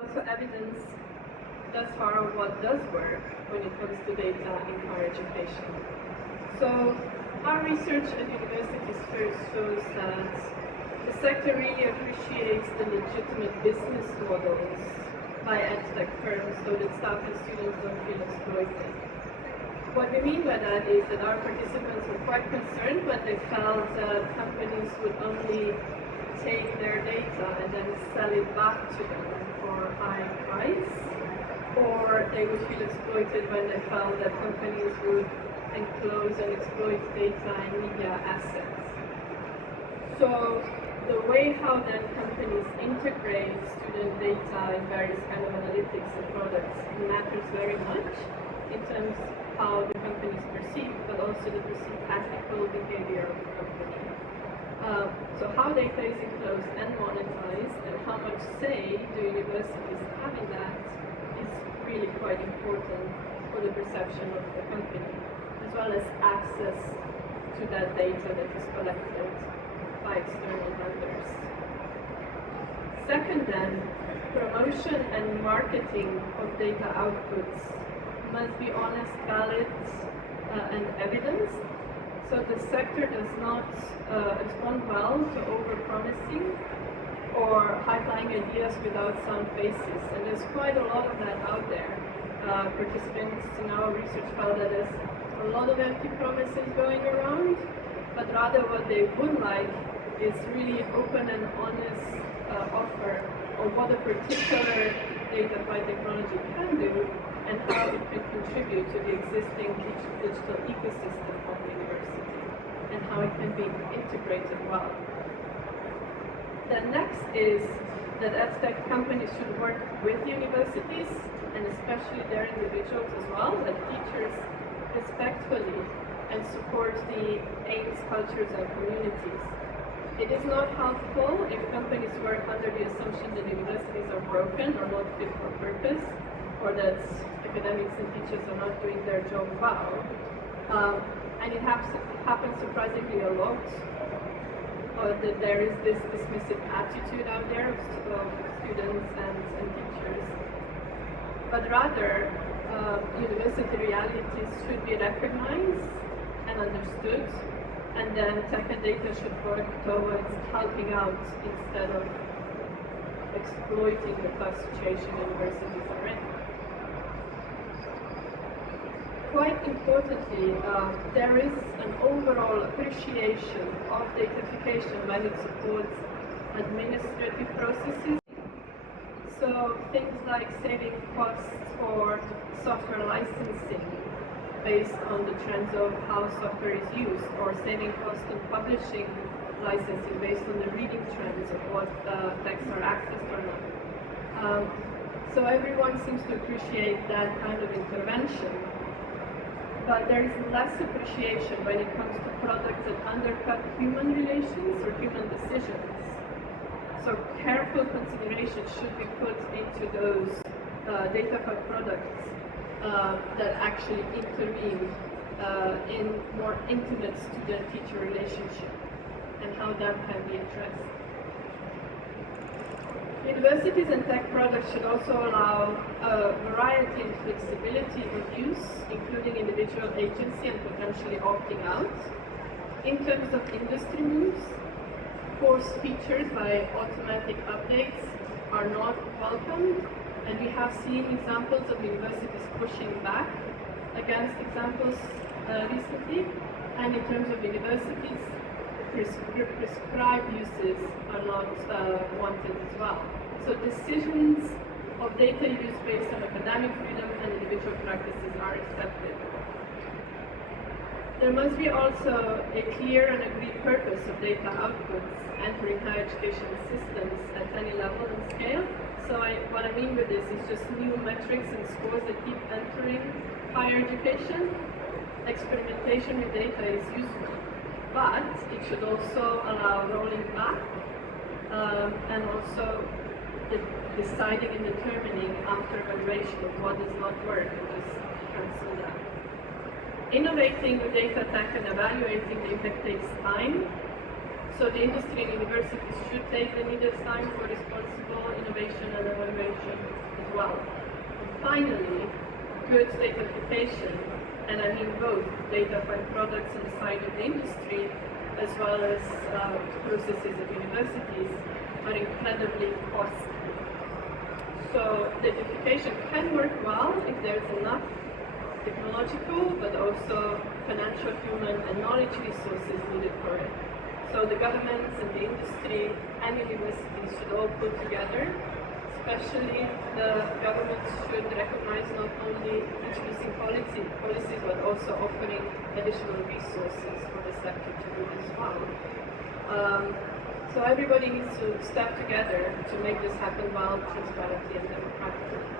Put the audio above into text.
Also evidence thus far of what does work when it comes to data in higher education. So our research at universities first shows that the sector really appreciates the legitimate business models by edtech firms so that staff and students don't feel exploited. What we mean by that is that our participants were quite concerned when they felt that companies would only take their data and then sell it back to them for a high price, or they would feel exploited when they felt that companies would enclose and exploit data and media assets. So the way how then companies integrate student data in various kind of analytics and products matters very much in terms of how the company is perceived, but also the perceived ethical behavior of the company. So how data is enclosed and monetized, and how much say do universities have in that is really quite important for the perception of the company, as well as access to that data that is collected by external vendors. Second then, promotion and marketing of data outputs must be honest, valid, and evidenced. So the sector does not respond well to over-promising or high-flying ideas without sound basis. And there's quite a lot of that out there. Participants in our research found that there's a lot of empty promises going around, but rather what they would like is really open and honest offer of what a particular data-fied technology can do and how it can contribute to the existing digital ecosystem of the university and how it can be integrated well. The next is that edtech companies should work with universities and especially their individuals as well, like teachers, respectfully and support the aims, cultures and communities. It is not helpful if companies work under the assumption that universities are broken or not fit for purpose, or that academics and teachers are not doing their job well. And it happens surprisingly a lot, that there is this dismissive attitude out there of students and teachers. But rather, university realities should be recognized and understood, and then tech and data should work towards helping out instead of exploiting the tough situation universities are in. Quite importantly, there is an overall appreciation of datafication when it supports administrative processes. So things like saving costs for software licensing based on the trends of how software is used, or saving costs on publishing licensing based on the reading trends of what texts are accessed or not. So everyone seems to appreciate that kind of intervention. But there is less appreciation when it comes to products that undercut human relations or human decisions. So careful consideration should be put into those data-fed products that actually intervene in more intimate student-teacher relationship and how that can be addressed. Universities and tech products should also allow variety and flexibility of use, including individual agency and potentially opting out. In terms of industry moves, forced features by automatic updates are not welcomed, and we have seen examples of universities pushing back against examples recently. And in terms of universities, prescribed uses are not wanted as well. So decisions of data use based on academic freedom and individual practices are accepted. There must be also a clear and agreed purpose of data outputs entering higher education systems at any level and scale. So what I mean with this is just new metrics and scores that keep entering higher education. Experimentation with data is useful, but it should also allow rolling back and also deciding and determining after evaluation of what does not work and just cancel that. Innovating with data tech and evaluating the impact takes time, so the industry and universities should take the needed time for responsible innovation and evaluation. well. And finally, good datafication, and I mean both data-fine products inside of the industry as well as processes at universities, are incredibly costly. So datafication can work well if there's enough technological but also financial, human and knowledge resources needed for it. So the governments and the industry and universities should all pull together. Especially the governments should recognize not only introducing policies but also offering additional resources for the sector to do as well. So everybody needs to step together to make this happen well, transparently and democratically.